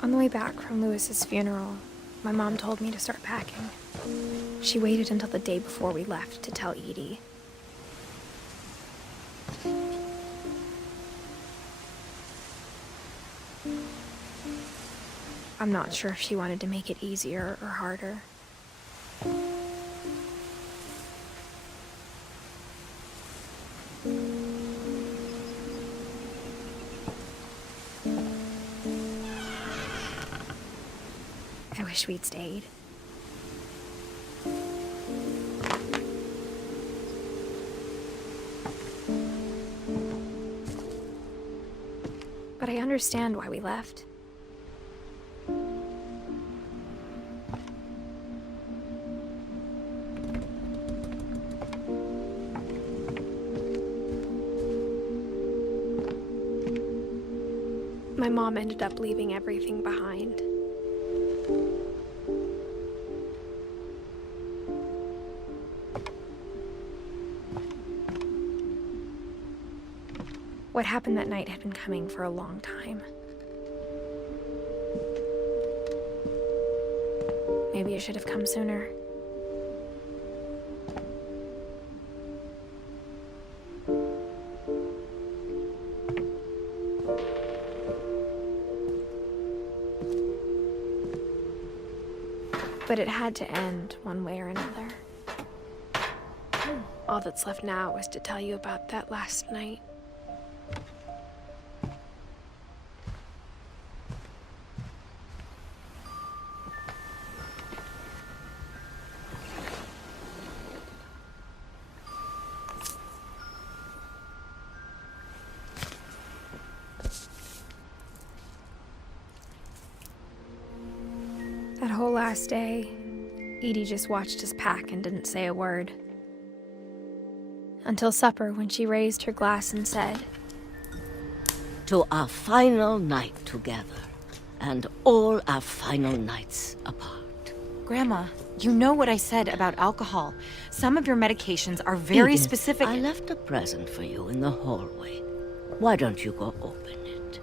On the way back from Lewis's funeral, my mom told me to start packing. She waited until the day before we left to tell Edie. I'm not sure if she wanted to make it easier or harder. I wish we'd stayed. But I understand why we left. My mom ended up leaving everything behind. What happened that night had been coming for a long time. Maybe it should have come sooner. But it had to end one way or another. All that's left now is to tell you about that last night. That whole last day, Edie just watched us pack and didn't say a word. Until supper, when she raised her glass and said, "To our final night together, and all our final nights apart." Grandma, you know what I said about alcohol. Some of your medications are very Edith, specific. I left a present for you in the hallway. Why don't you go open it?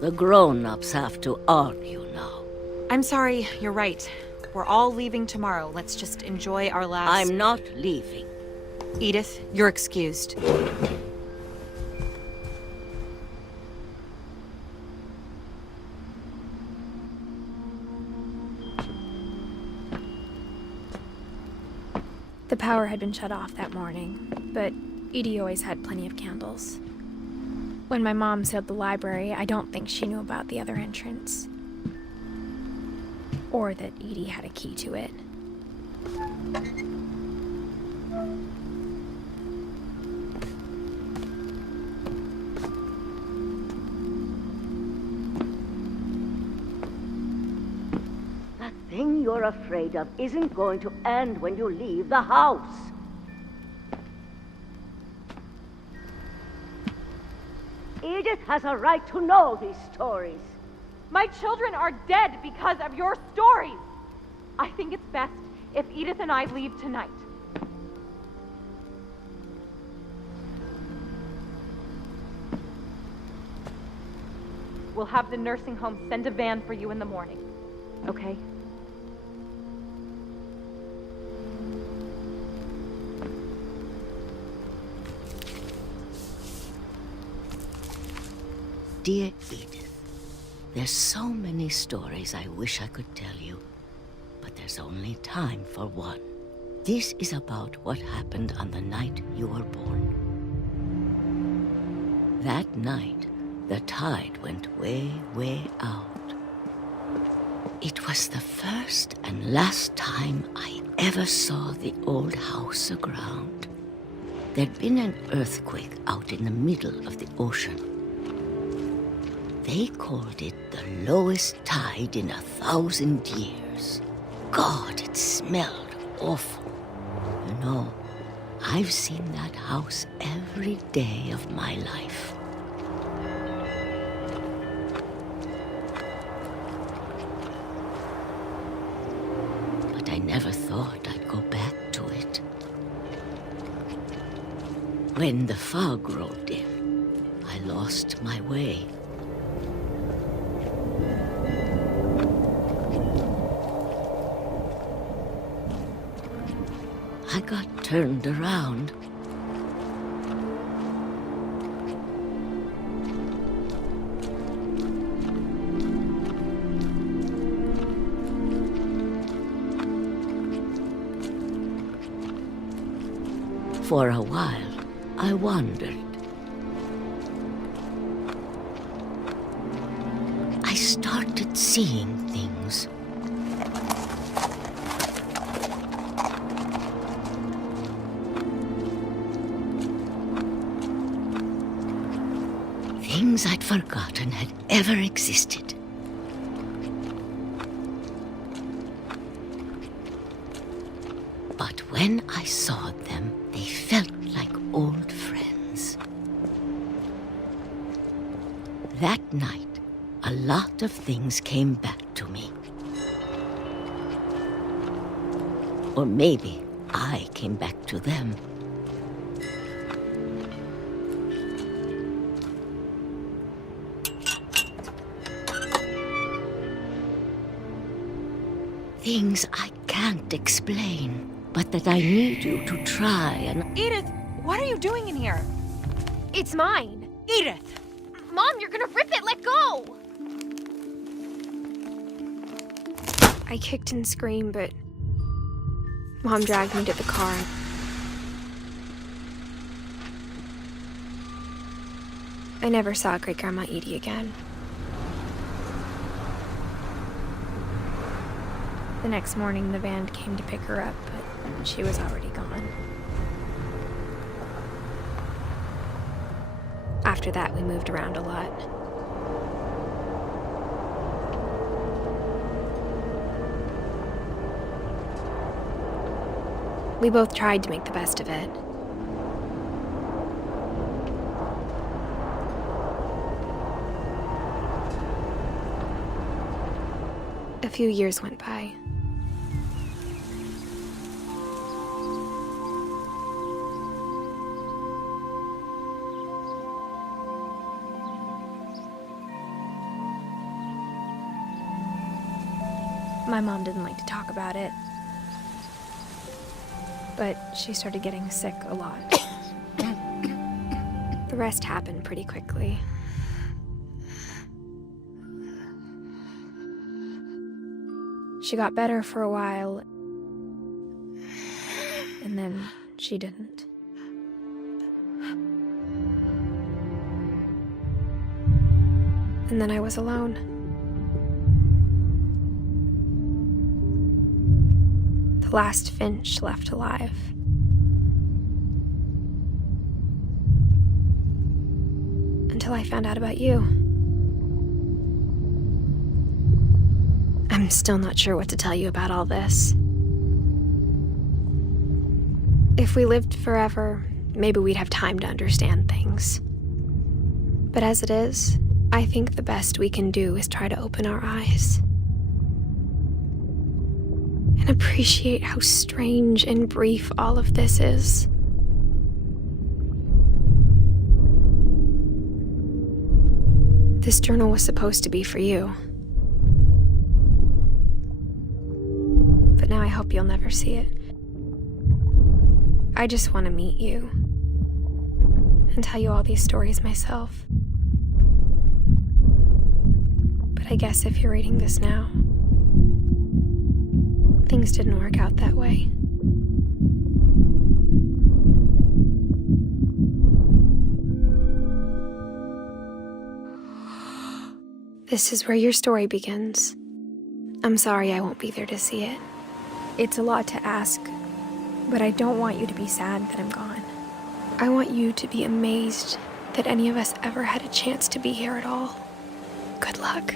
The grown-ups have to argue now. I'm sorry, you're right. We're all leaving tomorrow. Let's just enjoy our last... I'm not leaving. Edith, you're excused. the power had been shut off that morning, but Edie always had plenty of candles. When my mom sealed the library, I don't think she knew about the other entrance. Or that Edie had a key to it. That thing you're afraid of isn't going to end when you leave the house. Edith has a right to know these stories. My children are dead because of your stories. I think it's best if Edith and I leave tonight. We'll have the nursing home send a van for you in the morning, okay? Dear Edith, there's so many stories I wish I could tell you, but there's only time for one. This is about what happened on the night you were born. That night, the tide went way, way out. It was the first and last time I ever saw the old house aground. There'd been an earthquake out in the middle of the ocean. They called it the lowest tide in 1,000 years. God, it smelled awful. You know, I've seen that house every day of my life. But I never thought I'd go back to it. When the fog rolled in, I lost my way. turned around. For a while, I wondered. I started seeing things. Things I'd forgotten had ever existed. But when I saw them, they felt like old friends. That night, a lot of things came back to me. Or maybe I came back to them. Things I can't explain, but that I need you to try and... Edith, what are you doing in here? It's mine. Edith! Mom, you're gonna rip it! Let go! I kicked and screamed, but Mom dragged me to the car. I never saw Great-Grandma Edie again. The next morning, the van came to pick her up, but she was already gone. After that, we moved around a lot. We both tried to make the best of it. A few years went by. My mom didn't like to talk about it, but she started getting sick a lot. The rest happened pretty quickly. She got better for a while, and then she didn't. And then I was alone. The last Finch left alive. Until I found out about you. I'm still not sure what to tell you about all this. If we lived forever, maybe we'd have time to understand things. But as it is, I think the best we can do is try to open our eyes. And appreciate how strange and brief all of this is. This journal was supposed to be for you. But now I hope you'll never see it. I just want to meet you and tell you all these stories myself. But I guess if you're reading this now, things didn't work out that way. This is where your story begins. I'm sorry I won't be there to see it. It's a lot to ask, but I don't want you to be sad that I'm gone. I want you to be amazed that any of us ever had a chance to be here at all. Good luck.